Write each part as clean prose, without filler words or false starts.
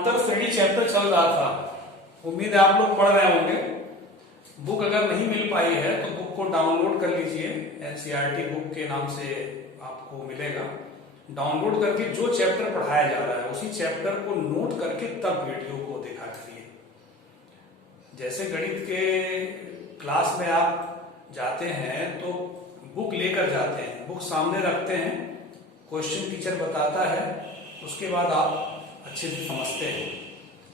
समांतर श्रेणी चैप्टर चल रहा था, उम्मीद है आप लोग पढ़ रहे होंगे। बुक अगर नहीं मिल पाई है तो बुक को डाउनलोड कर लीजिए, एनसीईआरटी बुक के नाम से आपको मिलेगा। डाउनलोड करके जो चैप्टर पढ़ाया जा रहा है उसी चैप्टर को नोट करके तब वीडियो को देखा करिए। जैसे गणित के क्लास में आप जाते हैं तो बुक लेकर जाते हैं, बुक सामने रखते हैं, क्वेश्चन टीचर बताता है, उसके बाद आप अच्छे से समझते हैं।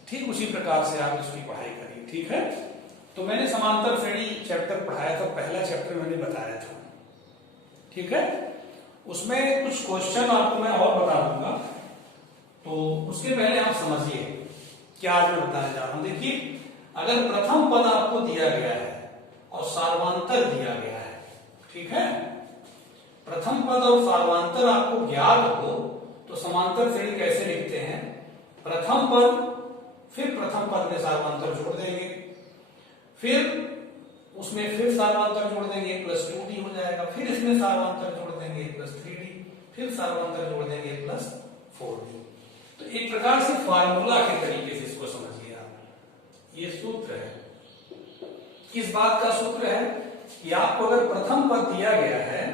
ठीक उसी प्रकार से आप इसकी पढ़ाई करिए, ठीक है। तो मैंने समांतर श्रेणी चैप्टर पढ़ाया था, पहला चैप्टर मैंने बताया था, ठीक है। उसमें कुछ क्वेश्चन आपको मैं और बता दूंगा, तो उसके पहले आप समझिए क्या आज मैं बताने जा रहा हूं। देखिए, अगर प्रथम पद आपको दिया गया है और सार्वंतर दिया गया है, ठीक है, प्रथम पद और सार्वंतर आपको ज्ञात हो तो समांतर श्रेणी कैसे लिखते हैं? प्रथम पद, फिर प्रथम पद में सार्वंतर जोड़ देंगे, फिर उसमें फिर सार्वंतर जोड़ देंगे, प्लस 2d हो जाएगा, फिर इसमें सार्वंतर जोड़ देंगे प्लस 3d, फिर सार्वंतर जोड़ देंगे प्लस 4d। तो एक प्रकार से फार्मूला के तरीके से इसको समझिए आप। ये सूत्र है, किस बात का सूत्र है कि आपको अगर प्रथम पद दिया गया है,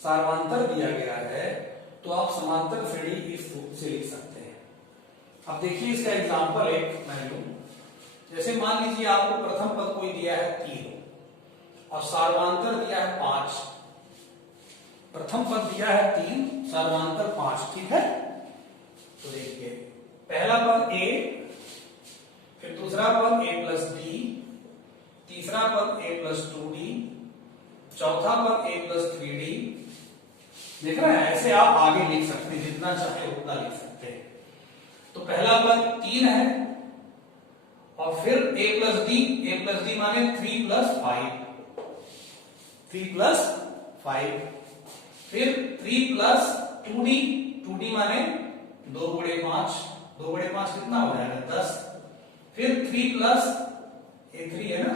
सार्वंतर दिया गया है, तो आप समांतर श्रेणी इस सूत्र से लिख सकते हैं। अब देखिए इसका एग्जांपल एक मैं लूं, जैसे मान लीजिए आपको प्रथम पद कोई दिया है 3 और सार्वंतर दिया है 5। प्रथम पद दिया है 3, सार्वंतर 5, ठीक है। तो देखिए पहला पद a, फिर दूसरा पद a प्लस d, तीसरा पद a प्लस 2d, चौथा पद a प्लस 3d। देख रहे हैं, ऐसे आप आगे लिख सकते हैं, जितना चाहे उतना लिख सकते हैं। तो पहला पद 3 है और फिर a प्लस डी माने 3 प्लस 5, 3 प्लस 5, फिर 3 प्लस 2d माने 2 गुणे 5, 2 गुणे 5 कितना हो जाएगा 10, फिर 3 प्लस ये 3 है ना,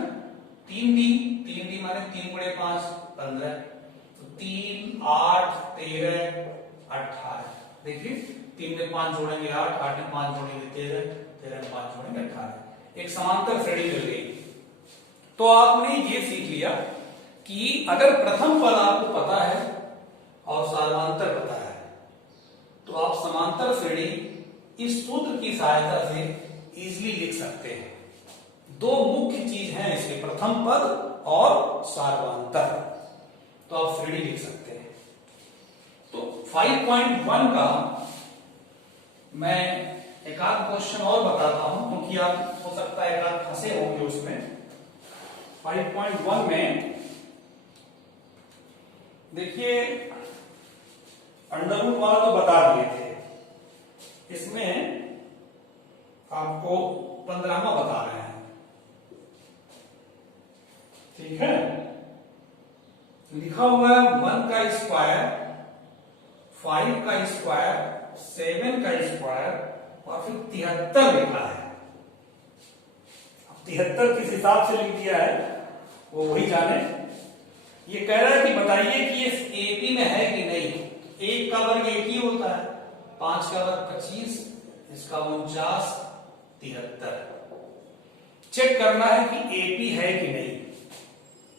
3d माने 3 गुणे 5 15, तो 3 8 13 18। देखिए 3 में 5 जोड़ेंगे 8, 8 में 5 जोड़ेंगे 13, 13 में 5 जोड़ेंगे 18। एक समांतर श्रेणी मिल गई। तो आपने ये सीख लिया कि अगर प्रथम पद आपको पता है और सार्वंतर पता है तो आप समांतर श्रेणी इस सूत्र की सहायता से इजीली लिख सकते हैं। दो मुख्य चीज हैं इसके, प्रथम पद और सार्वंतर, तो आप श्रेणी लिख सकते हैं। तो 5.1 का मैं एक आध क्वेश्चन और बताता हूं, क्योंकि आप हो सकता है एक आध फंसे होंगे उसमें। 5.1 में देखिए अंडर रूट वाला तो बता दिए थे, इसमें आपको 15वां बता रहे हैं, ठीक है। लिखा हुआ है 1 का स्क्वायर, 5 का स्क्वायर, 7 का स्क्वायर और फिर 73 लिखा है। अब 73 किस हिसाब से लिख दिया है वो वही जाने। ये कह रहा है कि बताइए कि ये एपी में है कि नहीं। 1 का वर्ग 1 ही होता है, 5 का वर्ग 25, इसका 49, 73। चेक करना है कि एपी है कि नहीं।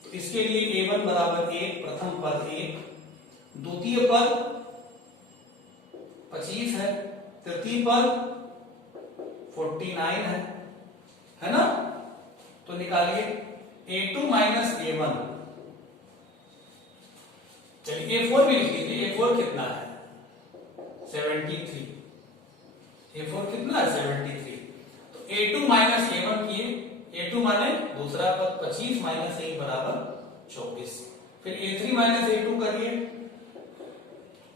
तो इसके लिए a1 बराबर 1, प्रथम पद 1, द्वितीय पद 25 है, तृतीय पद 49 है ना। तो निकालिए a2 माइनस a1। चलिए a4 भी लिख लीजिए, a4 कितना है 73, a4 कितना है 73। तो a2 माइनस a1 किए, a2 माने दूसरा पद 25 माइनस 1 बराबर 24, फिर a3 माइनस a2 करिए,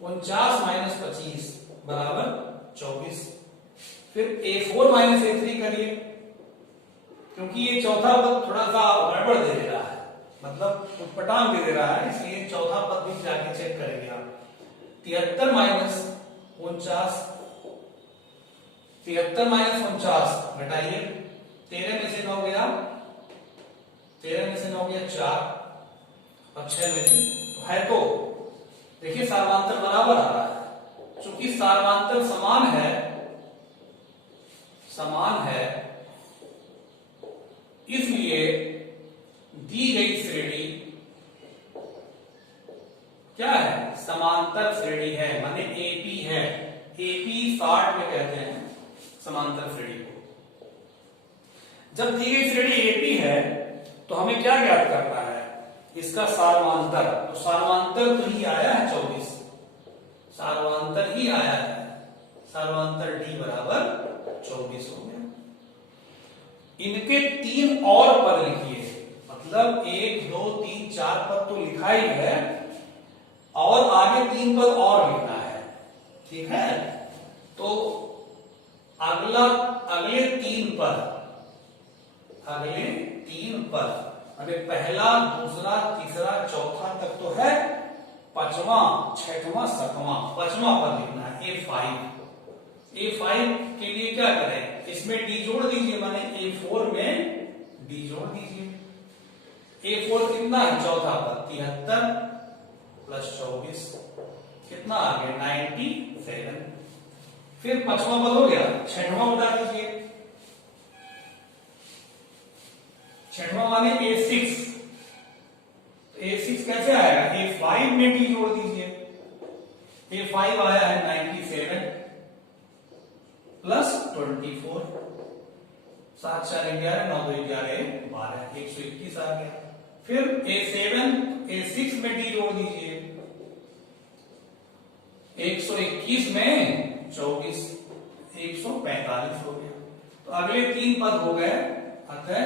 49 माइनस 25 बराबर 24, फिर a4 माइनस a3 करिए, क्योंकि ये चौथा पद थोड़ा सा गड़बड़ दे दे रहा है, मतलब उटपटांग दे दे रहा है, इसलिए चौथा पद भी जाके चेक करेंगे आप। 73 माइनस 49, 73 माइनस 49 घटाइए, 13 में से 9 गया, 13 में से 9 गया 4 और 6 में से तो है, तो देखिए सार्वंतर बराबर आ रहा है। चूंकि सार्वंतर समान है समान है, इसलिए दी गई श्रेणी क्या है? समांतर श्रेणी है, माने एपी है। एपी शॉर्ट में कहते हैं समांतर श्रेणी को। जब दी गई श्रेणी एपी है तो हमें क्या ज्ञात करना है? इसका सार्वमांतर। तो सार्वमांतर तो ही आया है 24, सार्वमांतर ही आया है, सार्वमांतर डी बराबर 24 हो गया। इनके 3 और पद लिखिए, मतलब 1 2 3 4 पद तो लिखा ही है और आगे 3 पद और लिखना है, ठीक है? तो अगले 3 पद, अगले 3 पद, अरे पहला, दूसरा, तीसरा, चौथा तक तो है, 5वां, 6वां, 7वां, 5वां पद लिखना है A5। A5 के लिए क्या करें? इसमें डी जोड़ दीजिए, माने A4 में डी जोड़ दीजिए। A4 कितना है? चौथा पद 73 प्लस 24 कितना आ गया? 97। फिर 5वां पद हो गया, 6वां बता दीजिए। 6वां माने A6। A6 कैसे आएगा? A5 में डी जोड़ दीजिए। A5 आया है 97 प्लस 24, 7 4 11, 9 2 11 12, 121 आ गया। फिर A6 में डी जोड़ दीजिए, 121 में 24, 145 हो गया। तो अगले 3 पद हो गए, अतः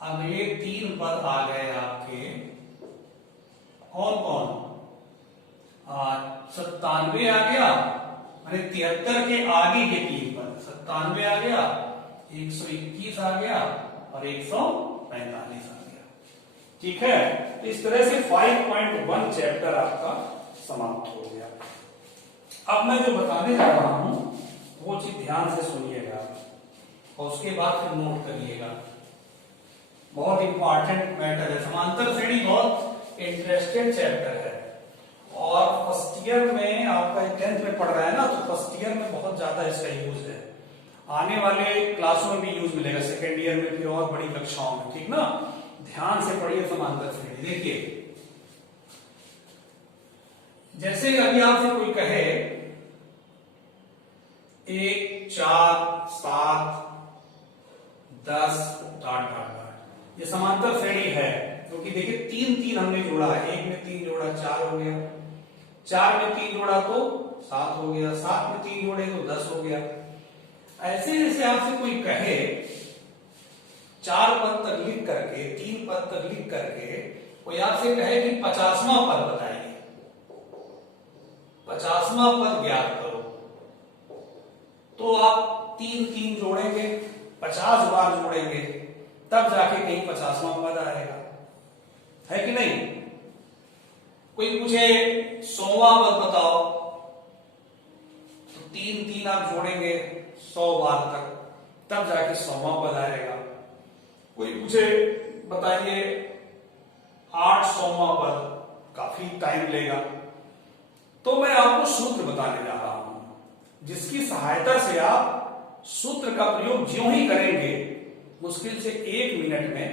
अगले 3 पद आ गए आपके कौन कौन? 97 आ गया, माने 73 के आगे के 3 पद, 97 आ गया, 121 आ गया और 145 आ गया। ठीक है, तो इस तरह से 5.1 चैप्टर आपका समाप्त हो गया। अब मैं जो बताने जा रहा हूं वो चीज ध्यान से सुनिएगा और उसके बाद फिर नोट करिएगा। बहुत इंपॉर्टेंट मैटर है। समांतर श्रेणी बहुत इंटरेस्टेड चैप्टर है और फर्स्ट ईयर में आपका 10th में पढ़ रहा है ना, तो फर्स्ट ईयर में बहुत ज्यादा इसका यूज है। आने वाले क्लासों में भी यूज मिलेगा, सेकेंड ईयर में फिर और बड़ी कक्षाओं में, ठीक ना? ध्यान से पढ़िए समांतर श्रेणी। देखिए, जैसे अभी आपसे कोई कहे 1 4 7 10 डॉट डॉट डॉट, ये समांतर श्रेणी है क्योंकि देखिए 3 3 हमने जोड़ा है, 1 में 3 जोड़ा 4 हो गया, 4 में 3 जोड़ा तो 7 हो गया, 7 में 3 जोड़े तो 10 हो गया। ऐसे जैसे आपसे कोई कहे 4 पद तक लिख करके, 3 पद तक लिख करके कोई आपसे कहे कि 50वां पद बताइए, 50वां पद ज्ञात करो, तो आप 3 3 जोड़ेंगे, 50 बार जोड़ेंगे, तब जाके कहीं 50वां पद आएगा, है कि नहीं? कोई पूछे 100वां पद बताओ, तो 3 3 आप जोड़ेंगे 100 बार तक, तब जाके 100वां पद आएगा। कोई पूछे बताइए 800वां पद, काफी टाइम लेगा। तो मैं आपको सूत्र बताने जा रहा हूं, जिसकी सहायता से आप सूत्र का प्रयोग ज्यों ही करेंगे, मुश्किल से 1 मिनट में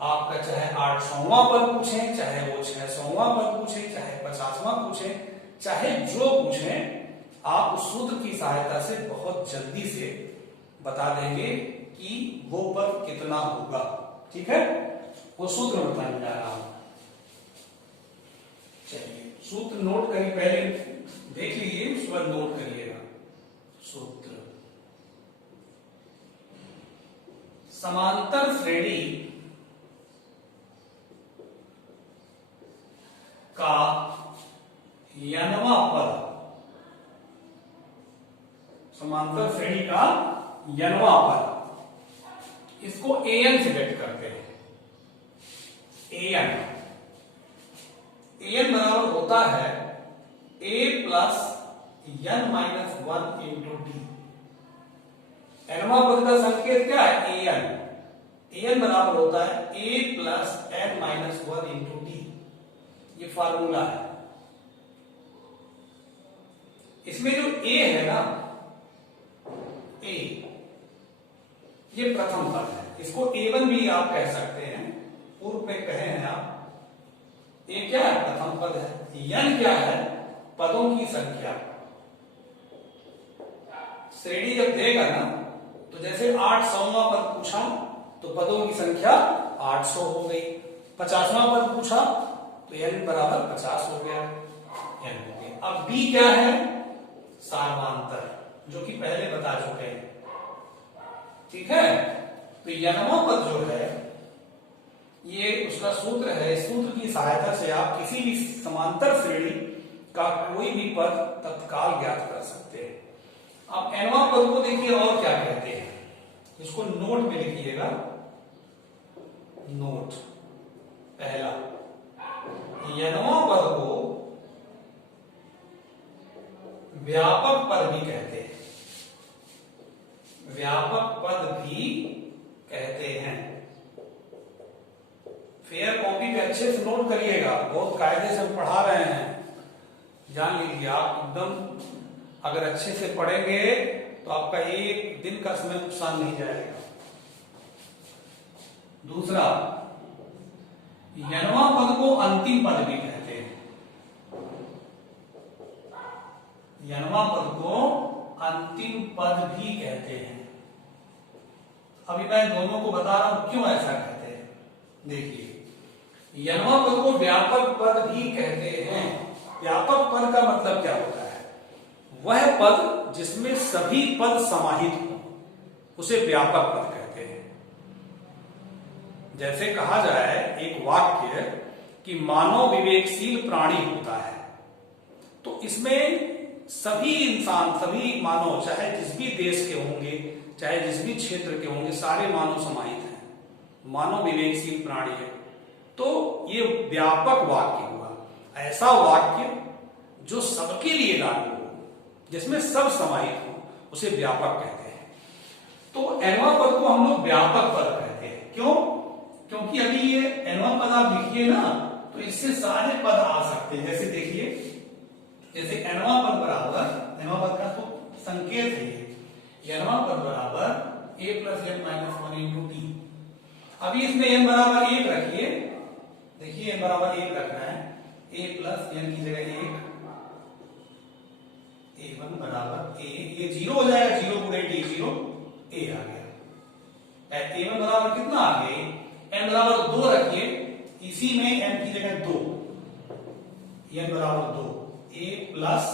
आपका चाहे 800वां पद पूछें, चाहे वो 600वां पद पूछें, चाहे 50वां पूछें, चाहे जो पूछें, आप उस सूत्र की सहायता से बहुत जल्दी से बता देंगे कि वो पद कितना होगा। ठीक है, वो सूत्र बताने जा रहा हूं। चलिए सूत्र नोट करिए, पहले देख लीजिए, उसके बाद नोट करिएगा। सूत्र समांतर श्रेणी का n वां पद, समांतर श्रेणी का n वां पद, इसको an से व्यक्त करते हैं। an बराबर होता है a plus n minus 1 into D. nवां पद का संकेत क्या है? an बराबर होता है a plus n minus 1 into D. ये फार्मूला है। इसमें जो a है ना, ए, ये प्रथम पद है, इसको A1 भी आप कह सकते हैं, पूर्व में कहे हैं आप। ए क्या है? प्रथम पद है। n क्या है? पदों की संख्या। श्रेणी जब देगा ना, तो जैसे 800वां पद पूछा तो पदों की संख्या 800 हो गई। 50वां पद पूछा तो n बराबर 50 हो गया, n हो गया। अब b क्या है? सार्वधातुक, जो कि पहले बता चुके हैं, ठीक है। तो n वां पद जो है ये उसका सूत्र है, इस सूत्र की सहायता से आप किसी भी समांतर श्रेणी का कोई भी पद तत्काल ज्ञात कर सकते हैं। आप n वां पद को देखिए और क्या कहते हैं, इसको नोट में लिखिएगा। नोट पहला, n वां पद को व्यापक पद भी कहते हैं, व्यापक पद भी कहते हैं। फेयर कॉपी पे अच्छे से नोट करिएगा, बहुत कायदे से हम पढ़ा रहे हैं, जान लीजिए। आप एकदम अगर अच्छे से पढ़ेंगे तो आपका एक दिन का समय नुकसान नहीं जाएगा। दूसरा, n वां पद को अंतिम पद भी कहते हैं, n वां पद को अंतिम पद भी कहते हैं। अभी मैं दोनों को बता रहा हूं क्यों ऐसा कहते हैं। देखिए, n वां पद को व्यापक पद भी कहते हैं। व्यापक पद का मतलब क्या होता है? वह पद जिसमें सभी पद समाहित हो, उसे व्यापक पद कहते हैं। जैसे कहा जाए एक वाक्य कि मानव विवेकशील प्राणी होता है, तो इसमें सभी इंसान, सभी मानव, चाहे जिस भी देश के होंगे, चाहे जिस भी क्षेत्र के होंगे, सारे मानव समाहित हैं। मानव विवेकशील प्राणी है, तो ये व्यापक वाक्य हुआ। ऐसा वाक्य जो सबके लिए लागू हो, जिसमें सब समाहित हो, उसे व्यापक कहते हैं। तो n वां पद को हम लोग व्यापक पद कहते हैं। क्यों? क्योंकि अभी ये n वां पद आप लिखिए ना, तो इससे सारे पद आ सकते हैं। जैसे देखिए, जैसे n वां पद बराबर, n वां पद का तो संकेत है ये, n वां पद बराबर a plus n minus 1 into T. अभी इसमें n बराबर 1 रखिए, देखिए n बराबर 1 रखना है, a प्लस n की जगह 1, a1 बराबर a, ये 0 हो जाएगा, 0 गुणे डी 0, a आ गया। a1 बराबर कितना आ गया? n बराबर 2 रखिए, इसी में n की जगह 2, n बराबर 2, a plus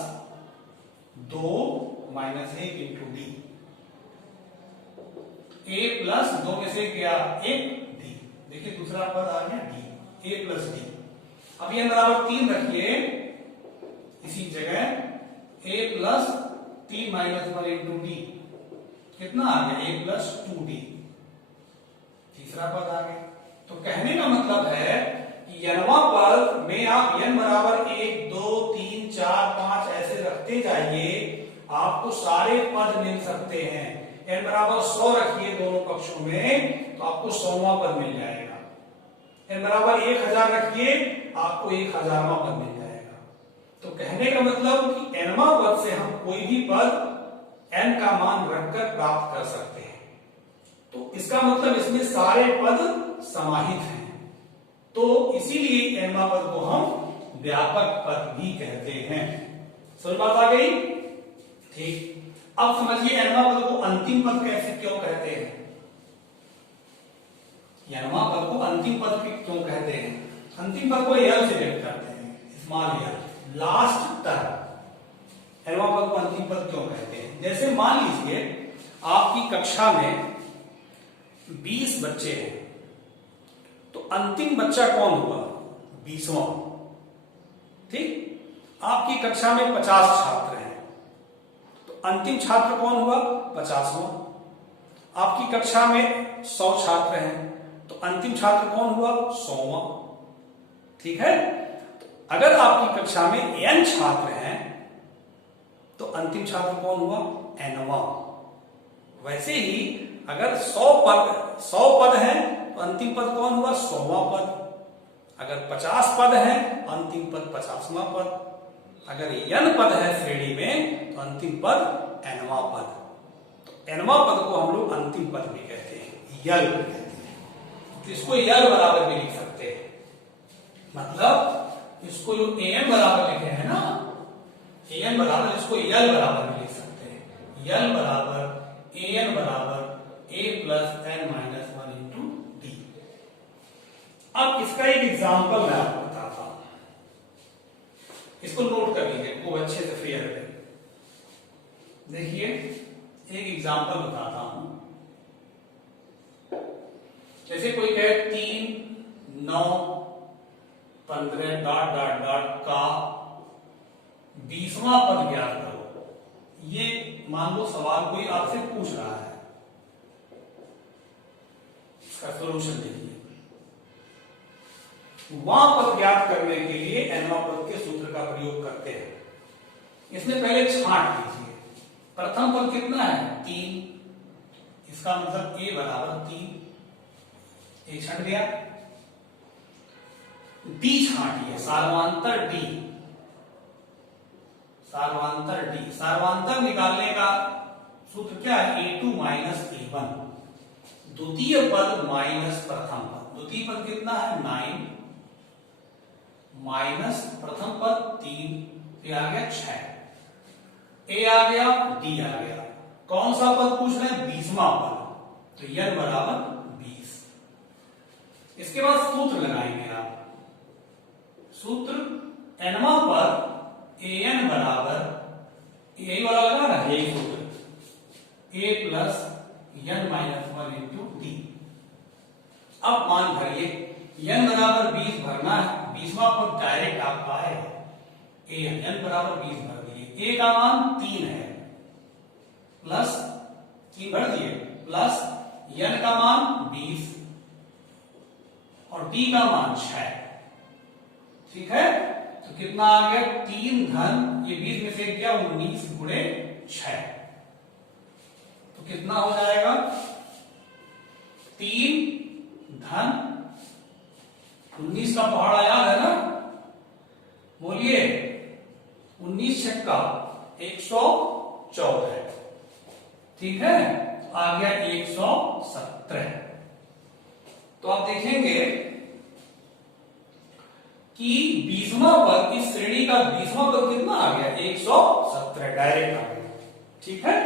2 minus 1 into D, a plus 2 में से क्या? 1 डी। देखिए दूसरा पद आ गया डी, a प्लस डी। अब n बराबर 3 रखिए, इसी जगह a plus 3 minus 1 into D, कितना आ गया? a plus 2 D. तीसरा पद आ गया। तो कहने का मतलब है कि n वां पद में आप n बराबर 1, 2, 3, 4, 5 ऐसे रखते जाइए, आपको सारे पद मिल सकते हैं। n बराबर 100 रखिए दोनों पक्षों में, तो आपको 100वां पद मिल जाएगा। n बराबर 1000 रखिए, आपको 1000वां पद मिल जाएगा। तो कहने का मतलब कि n वां पद से हम कोई भी पद n का मान रखकर प्राप्त कर सकते हैं। तो इसका मतलब इसमें सारे पद समाहित हैं, तो इसीलिए n वां पद को हम व्यापक पद भी कहते हैं। समझ बात आ गई? ठीक। अब समझिए n वां पद को अंतिम पद कैसे क्यों कहते हैं? n वां पद को अंतिम पद क्यों कहते हैं? अंतिम पद को l से व्यक्त करते हैं, small l, last term. n वां पद को अंतिम पद क्यों कहते हैं? जैसे मान लीजिए आपकी कक्षा में 20 बच्चे हैं, तो अंतिम बच्चा कौन हुआ? 20वां। ठीक। आपकी कक्षा में 50 छात्र हैं, तो अंतिम छात्र कौन हुआ? 50वां। आपकी कक्षा में 100 छात्र हैं, तो अंतिम छात्र कौन हुआ? 100वां। ठीक है। तो अगर आपकी कक्षा में n छात्र हैं, तो अंतिम छात्र कौन हुआ? nवां। वैसे ही अगर 100 पद हैं, तो अंतिम पद कौन हुआ? 100वां पद। अगर 50 पद हैं, अंतिम पद 50वां पद। अगर n पद है श्रेणी में, तो अंतिम पद nवां पद। तो nवां पद को हम लोग अंतिम पद भी कहते हैं, यल भी कहते हैं। तो इसको यल बराबर भी लिख सकते हैं, मतलब इसको जो an बराबर लिखे हैं ना, an बराबर, इसको यल बराबर भी लिख सकते हैं, यल बराबर an बराबर a plus n minus 1 into D. अब इसका एक एग्जाम्पल मैं आपको बताता हूं, इसको नोट कर लीजिए, वो अच्छे से फेयर है। देखिए एक एग्जाम्पल बताता हूं, जैसे कोई कहे 3, 9, 15 डॉट डॉट डॉट का 20वां पद ज्ञात करो। ये मान लो सवाल कोई आपसे पूछ रहा है, इसका सॉल्यूशन देखिए। वहां पद ज्ञात करने के लिए nवां पद के सूत्र का प्रयोग करते हैं। इसमें पहले छांट लीजिए, प्रथम पद कितना है 3, इसका मतलब a बराबर 3, एक छंट गया। d छांटिए, सार्वांतर d, सार्वांतर d, सार्वांतर निकालने का सूत्र क्या है a2 माइनस a1, द्वितीय पद माइनस प्रथम पद, द्वितीय पद कितना है 9 माइनस प्रथम पद 3, ये आ गया 6, a आ गया d आ गया। कौन सा पद पूछ रहे हैं 20वां पद, तो n बराबर 20। इसके बाद सूत्र लगाएंगे आप, सूत्र nवां पद an बराबर, यही वाला लगा ना, यही सूत्र a plus n minus 1 into D. अब मान भरिए, n बराबर 20 भरना है, 20वां पद डायरेक्ट आपका है, n बराबर 20 भर दिए, a का मान 3 है, प्लस 3 भर दिए, प्लस n का मान 20 और d का मान 6, ठीक है। तो कितना आ गया 3 धन, ये 20 में से क्या 19 गुणे 6, तो कितना हो जाएगा 3 धन 19 का पहाड़ा याद है ना, बोलिए 19 छक्का 114, ठीक है, आ गया 117। तो आप देखेंगे कि 20वां पद, इस श्रेणी का 20वां पद कितना आ गया 117, डायरेक्ट आ गया, ठीक है।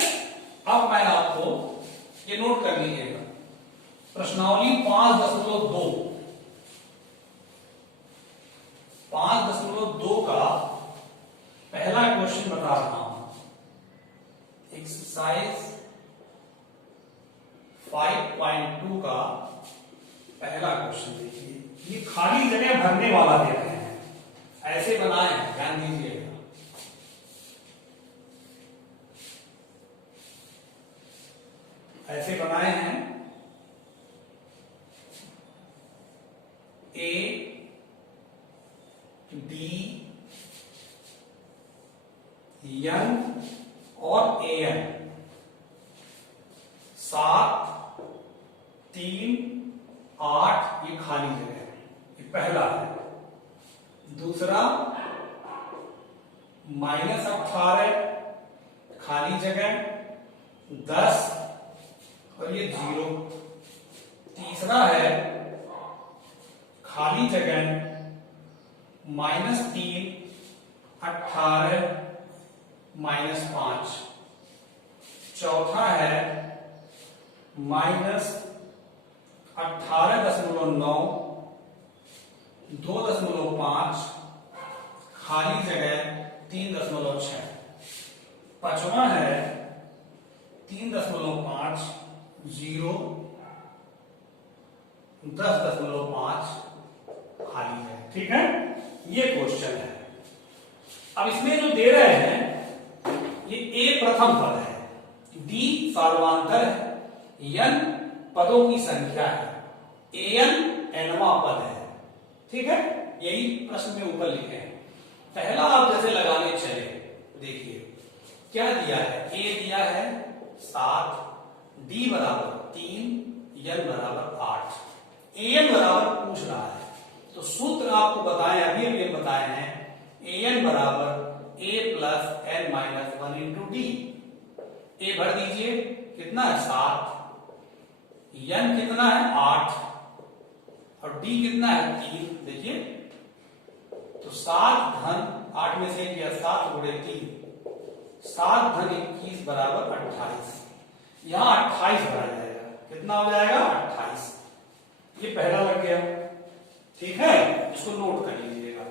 अब मैं आपको ये नोट कर लीजिएगा, प्रश्नावली 5.2 का पहला क्वेश्चन बता रहा हूं, एक्सरसाइज 5.2 का पहला क्वेश्चन देखिए। ये खाली जगह भरने वाला दे रहे हैं, ऐसे बनाए, ध्यान दीजिएगा। ऐसे बनाए हैं, ए डी एन और ए एन, 7, 3, 8, ये खाली जगह है, ये पहला है। दूसरा -18 खाली जगह 10 और ये 0। तीसरा है खाली जगह -3, 18, -5। चौथा है -18.9, 2.5, खाली जगह 3.6। पांचवा है 3.5, 0, 10.5 खाली है, ठीक है। ये क्वेश्चन है। अब इसमें जो दे रहे हैं, ये a प्रथम पद है, d सार्वांतर है, n पदों की संख्या है, an nवां पद है, ठीक है। यही प्रश्न में ऊपर लिखे हैं। पहला आप जैसे लगाने चले, देखिए क्या दिया है, a दिया है 7, d बराबर 3, n बराबर 8, an बराबर पूछ रहा है। तो सूत्र आपको बताएं, अभी बताए हैं, an बराबर a plus n minus 1 into D. A भर दीजिए, कितना है 7, n कितना है 8 और d कितना है 3। देखिए तो 7 धन 8 में से किया 7 गुणे 3, 7 धन 21 बराबर 28। यहां 28 भरा जाएगा, कितना हो जाएगा 28। ये पहला लग गया, ठीक है, इसको नोट कर लीजिएगा।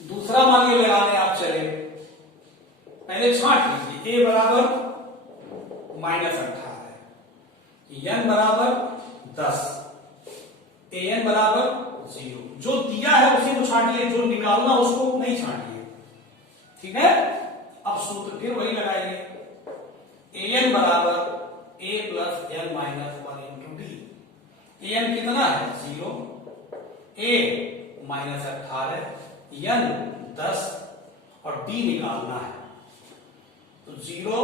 दूसरा मान ये लगाने आप चले, पहले छांट लीजिए। a बराबर -18, n बराबर 10, an बराबर 0। जो दिया है उसी को छांटिए, जो निकालना उसको नहीं छांटिए, ठीक है। अब सूत्र फिर वही लगाइए, an बराबर a plus n minus 1 into D. an कितना है 0, a -18, n 10 और d निकालना है। तो 0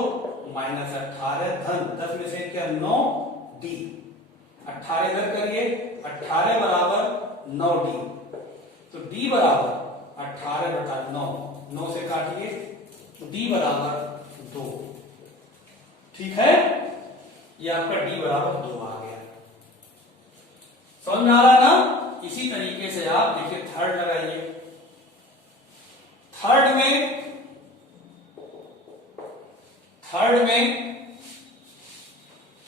-18 धन 10 में से क्या 9 d, 18 इधर करिए, 18 बराबर 9d। तो d बराबर 18 बटा 9, 9 से काटिए तो d बराबर 2, ठीक है। ये आपका d बराबर 2 आ गया। समझ में आ रहा है ना। इसी तरीके से आप देखिए थर्ड लगाइए। थर्ड में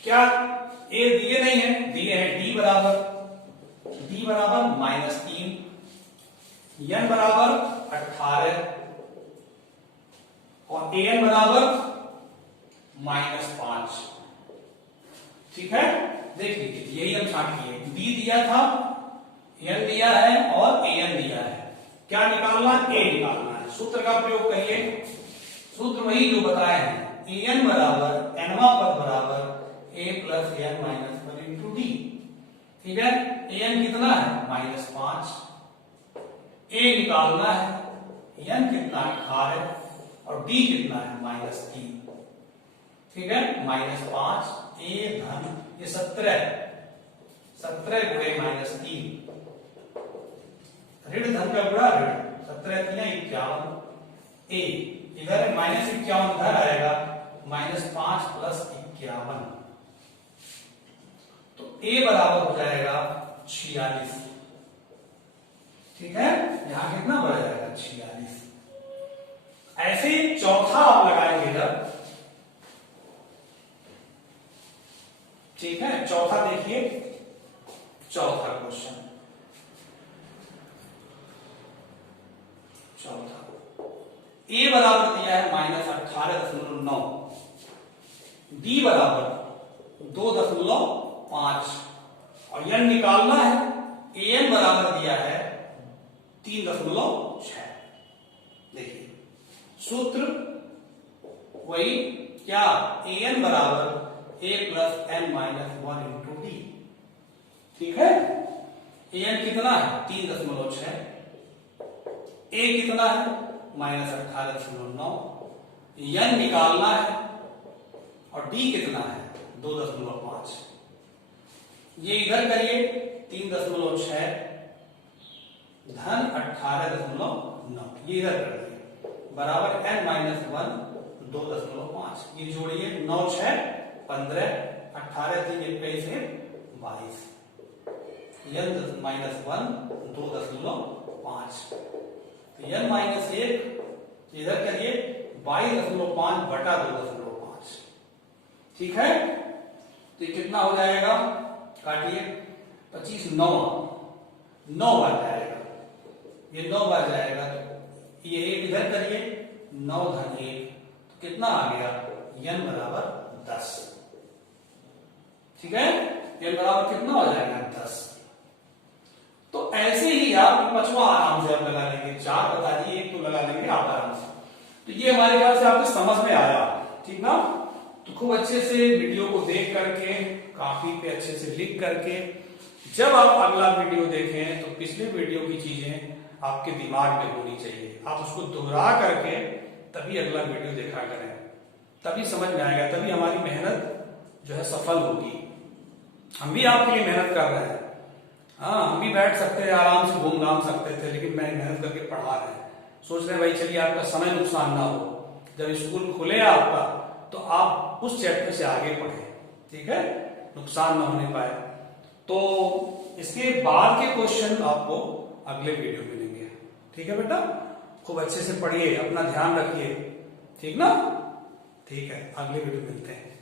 क्या a दिए नहीं है, दिए हैं d बराबर -3, n बराबर 18 और an बराबर -5, ठीक है। देख लीजिए यही हम छांट किए, d दिया था, n दिया है और an दिया है। क्या निकालना है, a निकालना है। सूत्र का प्रयोग करिए, सूत्र वही जो बताए हैं, an बराबर nवां पद बराबर a plus n minus 1 into D, ठीक है। an कितना है -5, a निकालना है, n कितना 18 और d कितना है -3, ठीक है। -5 a धन ये 17 गुणे -3, ऋण धन का गुणा ऋण, 17 3 51, a इधर -51 इधर आएगा, -5 प्लस 51, तो a बराबर हो जाएगा 46, ठीक है। यहां कितना बढ़ जाएगा 46। ऐसे चौथा आप लगाएंगे जब, ठीक है। चौथा देखिए, चौथा क्वेश्चन, चौथा a बराबर दिया है -18.9, d बराबर 2.5 और n निकालना है, an बराबर दिया है 3.6। देखिए सूत्र वही, क्या an बराबर a plus n minus 1 into D, ठीक है। an कितना है 3.6, a कितना है -18.9, n निकालना है और d कितना है 2.5। ये इधर करिए, 3.6 धन 18.9, ये इधर करिए, बराबर n माइनस 1 2.5। ये जोड़िए, 9 6 15, 18 3 21 22, n माइनस 1 2.5, n माइनस 1 इधर करिए, 22.5 बटा 2.5, ठीक है। तो ये कितना हो जाएगा, काटिए, 25 9 बार जाएगा, ये 9 बार जाएगा, तो ये एक इधर करिए, 9 धन 1, तो कितना आ गया, n बराबर 10, ठीक है। n बराबर कितना हो जाएगा 10। तो ऐसे ही आप पांचवा आराम से आप लगा लेंगे, 4 बता दिए, एक तो लगा लेंगे आप आराम से। तो ये हमारे ख्याल से आपको समझ में आया, ठीक ना। तो खूब अच्छे से वीडियो को देख करके, काफी पे अच्छे से लिख करके, जब आप अगला वीडियो देखें तो पिछले वीडियो की चीजें आपके दिमाग में होनी चाहिए। आप उसको दोहरा करके तभी अगला वीडियो देखा करें, तभी समझ में आएगा, तभी हमारी मेहनत जो है सफल होगी। हम भी आपके लिए मेहनत कर रहे हैं, हाँ, हम भी बैठ सकते हैं, आराम से घूम घाम सकते थे, लेकिन मैं मेहनत करके पढ़ा रहे हैं। सोच रहे हैं भाई चलिए आपका समय नुकसान ना हो, जब स्कूल खुले आपका तो आप उस चैप्टर से आगे पढ़ें, ठीक है, नुकसान ना होने पाए। तो इसके बाद के क्वेश्चन आपको अगले वीडियो में मिलेंगे, ठीक है बेटा। खूब अच्छे से पढ़िए, अपना ध्यान रखिए, ठीक ना, ठीक है, अगले वीडियो मिलते हैं।